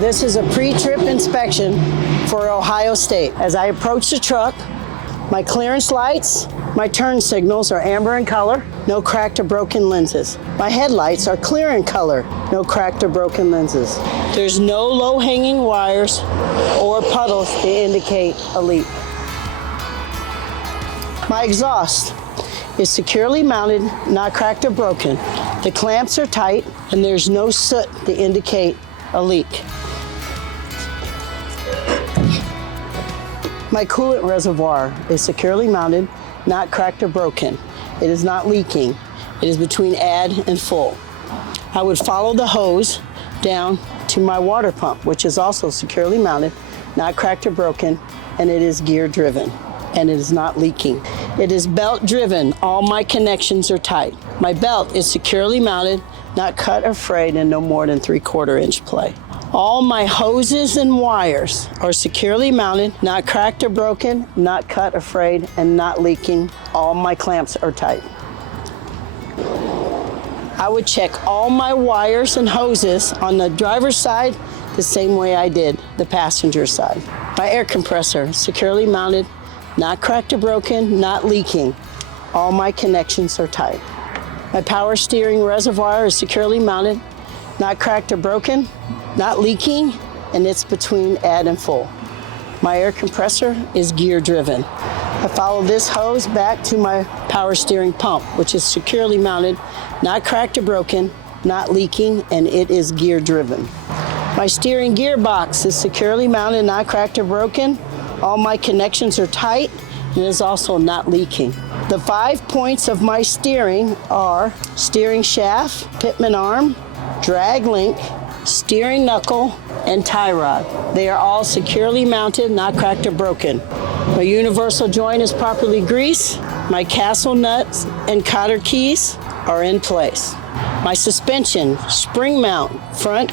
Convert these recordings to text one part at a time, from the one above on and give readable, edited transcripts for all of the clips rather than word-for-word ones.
this is a pre-trip inspection for Ohio State. As I approach the truck, my clearance lights, my turn signals are amber in color, no cracked or broken lenses. My headlights are clear in color, no cracked or broken lenses. There's no low-hanging wires or puddles to indicate a leak. My exhaust is securely mounted, not cracked or broken. The clamps are tight and there's no soot to indicate a leak. My coolant reservoir is securely mounted, not cracked or broken. It is not leaking. It is between add and full. I would follow the hose down to my water pump, which is also securely mounted, not cracked or broken, and it is gear driven, and it is not leaking. It is belt driven. All my connections are tight. My belt is securely mounted, not cut or frayed, and no more than 3/4 inch play. All my hoses and wires are securely mounted, not cracked or broken, not cut or frayed, and not leaking. All my clamps are tight. I would check all my wires and hoses on the driver's side the same way I did the passenger side. My air compressor, securely mounted, not cracked or broken, not leaking. All my connections are tight. My power steering reservoir is securely mounted, not cracked or broken, not leaking, and it's between add and full. My air compressor is gear driven. I follow this hose back to my power steering pump, which is securely mounted, not cracked or broken, not leaking, and it is gear driven. My steering gearbox is securely mounted, not cracked or broken. All my connections are tight and is also not leaking. The 5 points of my steering are steering shaft, pitman arm, drag link, steering knuckle, and tie rod. They are all securely mounted, not cracked or broken. My universal joint is properly greased. My castle nuts and cotter keys are in place. My suspension, spring mount, front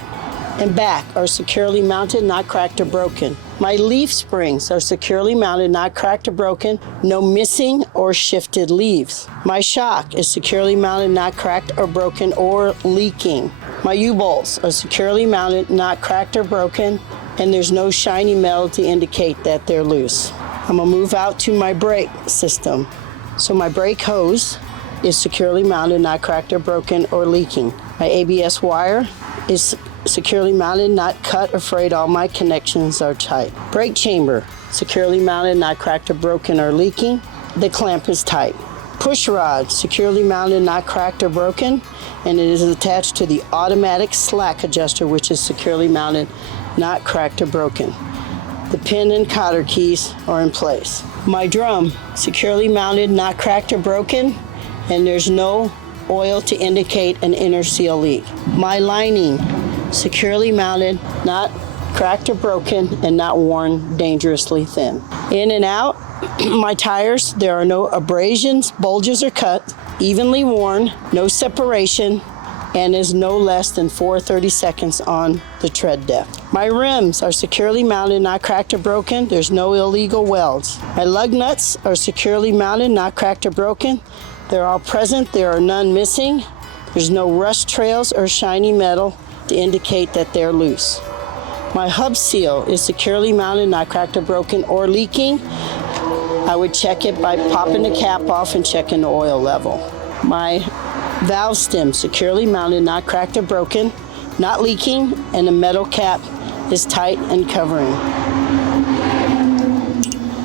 and back are securely mounted, not cracked or broken. My leaf springs are securely mounted, not cracked or broken, no missing or shifted leaves. My shock is securely mounted, not cracked or broken or leaking. My U-bolts are securely mounted, not cracked or broken, and there's no shiny metal to indicate that they're loose. I'm gonna move out to my brake system. So my brake hose is securely mounted, not cracked or broken or leaking. My ABS wire is securely mounted, not cut or frayed. All my connections are tight. Brake chamber, securely mounted, not cracked or broken or leaking. The clamp is tight. Push rod, securely mounted, not cracked or broken, and it is attached to the automatic slack adjuster, which is securely mounted, not cracked or broken. The pin and cotter keys are in place. My drum, securely mounted, not cracked or broken, and there's no oil to indicate an inner seal leak. My lining, securely mounted, not cracked or broken, and not worn dangerously thin. In and out, my tires, there are no abrasions, bulges, or cuts, evenly worn, no separation, and is no less than 4/30 seconds on the tread depth. My rims are securely mounted, not cracked or broken. There's no illegal welds. My lug nuts are securely mounted, not cracked or broken. They're all present. There are none missing. There's no rust trails or shiny metal to indicate that they're loose. My hub seal is securely mounted, not cracked or broken or leaking. I would check it by popping the cap off and checking the oil level. My valve stem securely mounted, not cracked or broken, not leaking, and the metal cap is tight and covering.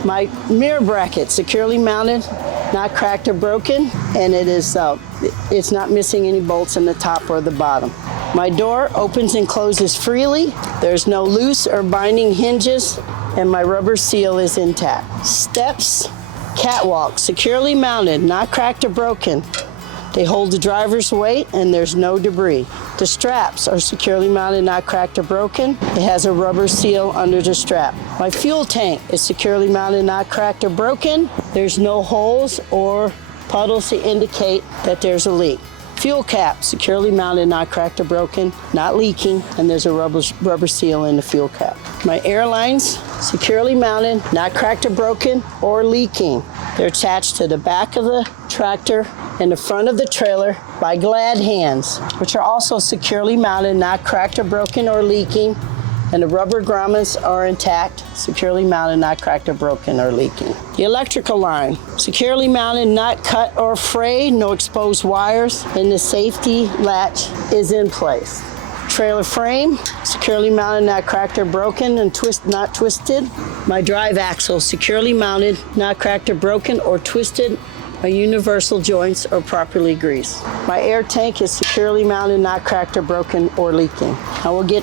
My mirror bracket securely mounted, not cracked or broken, and it's not missing any bolts in the top or the bottom. My door opens and closes freely. There's no loose or binding hinges, and my rubber seal is intact. Steps, catwalk, securely mounted, not cracked or broken. They hold the driver's weight and there's no debris. The straps are securely mounted, not cracked or broken. It has a rubber seal under the strap. My fuel tank is securely mounted, not cracked or broken. There's no holes or puddles to indicate that there's a leak. Fuel cap, securely mounted, not cracked or broken, not leaking, and there's a rubber seal in the fuel cap. My airlines, securely mounted, not cracked or broken or leaking. They're attached to the back of the tractor and the front of the trailer by glad hands, which are also securely mounted, not cracked or broken or leaking, and the rubber grommets are intact, securely mounted, not cracked or broken or leaking. The electrical line, securely mounted, not cut or frayed, no exposed wires, and the safety latch is in place. Trailer frame, securely mounted, not cracked or broken and not twisted. My drive axle, securely mounted, not cracked or broken or twisted. My universal joints are properly greased. My air tank is securely mounted, not cracked or broken or leaking. I will get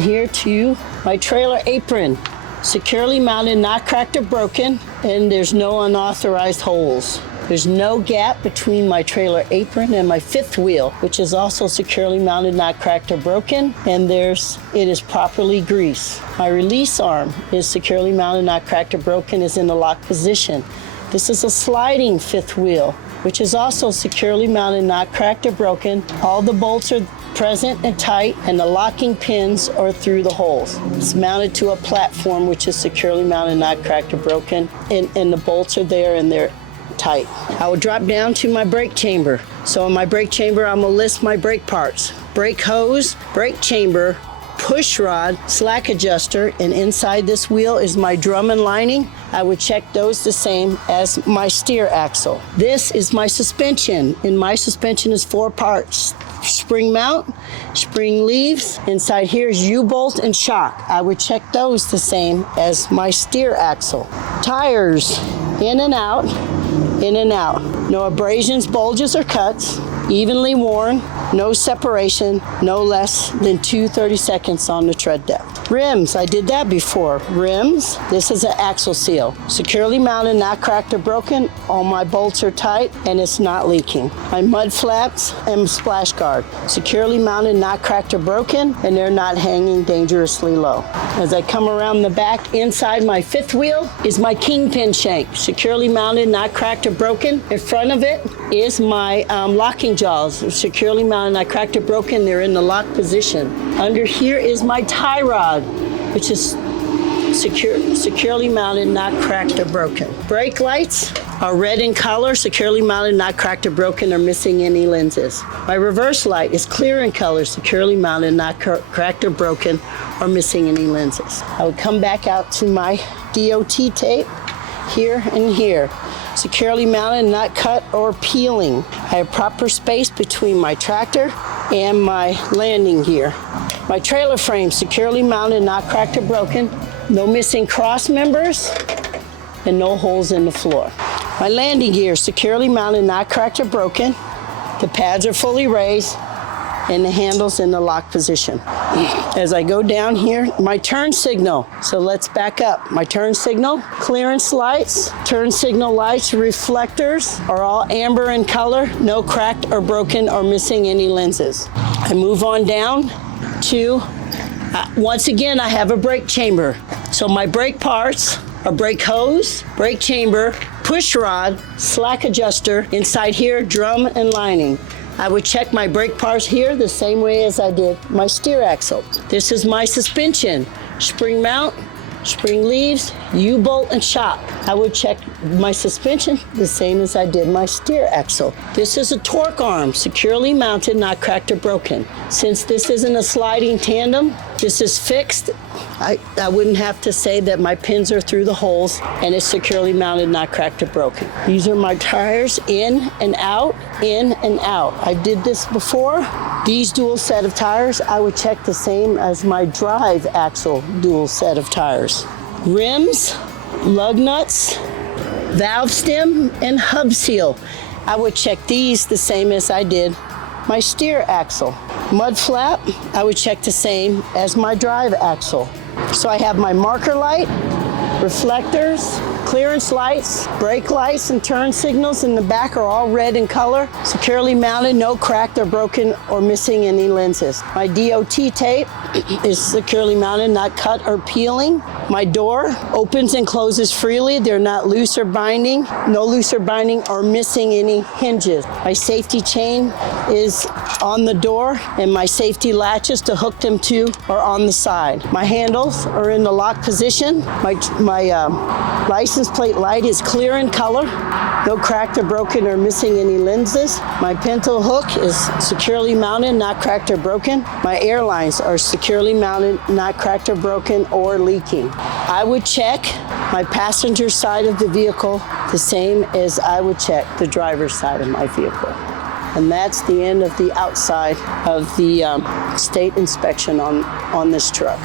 here to my trailer apron, securely mounted, not cracked or broken, and there's no unauthorized holes. There's no gap between my trailer apron and my fifth wheel, which is also securely mounted, not cracked or broken, and it is properly greased. My release arm is securely mounted, not cracked or broken, is in the lock position. This is a sliding fifth wheel, which is also securely mounted, not cracked or broken. All the bolts are present and tight, and the locking pins are through the holes. It's mounted to a platform, which is securely mounted, not cracked or broken, and the bolts are there and they're tight. I will drop down to my brake chamber. So in my brake chamber, I'm gonna list my brake parts. Brake hose, brake chamber, push rod, slack adjuster, and inside this wheel is my drum and lining. I would check those the same as my steer axle. This is my suspension, and my suspension is 4 parts. Spring mount, spring leaves. Inside here is U-bolt and shock. I would check those the same as my steer axle. Tires, in and out, in and out. No abrasions, bulges, or cuts. Evenly worn, no separation, no less than 2 seconds on the tread depth. Rims, I did that before. Rims, this is an axle seal. Securely mounted, not cracked or broken. All my bolts are tight and it's not leaking. My mud flaps and splash guard. Securely mounted, not cracked or broken, and they're not hanging dangerously low. As I come around the back, inside my fifth wheel is my kingpin shank. Securely mounted, not cracked or broken. In front of it is my locking jaws. They're securely mounted, not cracked or broken. They're in the lock position. Under here is my tie rod, which is securely mounted, not cracked or broken. Brake lights are red in color, securely mounted, not cracked or broken, or missing any lenses. My reverse light is clear in color, securely mounted, not cracked or broken, or missing any lenses. I would come back out to my DOT tape here and here. Securely mounted, not cut or peeling. I have proper space between my tractor and my landing gear. My trailer frame, securely mounted, not cracked or broken. No missing cross members and no holes in the floor. My landing gear, securely mounted, not cracked or broken. The pads are fully raised and the handle's in the lock position. As I go down here, my turn signal. So let's back up. My turn signal, clearance lights, turn signal lights, reflectors are all amber in color, no cracked or broken or missing any lenses. I move on down to, once again, I have a brake chamber. So my brake parts are brake hose, brake chamber, push rod, slack adjuster, inside here, drum and lining. I would check my brake parts here the same way as I did my steer axle. This is my suspension, spring mount, spring leaves, U-bolt and shock. I would check my suspension the same as I did my steer axle. This is a torque arm, securely mounted, not cracked or broken. Since this isn't a sliding tandem, this is fixed. I wouldn't have to say that my pins are through the holes and it's securely mounted, not cracked or broken. These are my tires, in and out, in and out. I did this before. These dual set of tires, I would check the same as my drive axle dual set of tires. Rims, lug nuts, valve stem, and hub seal. I would check these the same as I did my steer axle. Mud flap, I would check the same as my drive axle. So I have my marker light, reflectors, clearance lights, brake lights, and turn signals in the back are all red in color. Securely mounted, no cracked or broken or missing any lenses. My DOT tape is securely mounted, not cut or peeling. My door opens and closes freely. They're not loose or binding, no loose or binding or missing any hinges. My safety chain is on the door and my safety latches to hook them to are on the side. My handles are in the lock position. My license license plate light is clear in color, no cracked or broken or missing any lenses. My pintle hook is securely mounted, not cracked or broken. My air lines are securely mounted, not cracked or broken or leaking. I would check my passenger side of the vehicle the same as I would check the driver's side of my vehicle. And that's the end of the outside of the state inspection on this truck.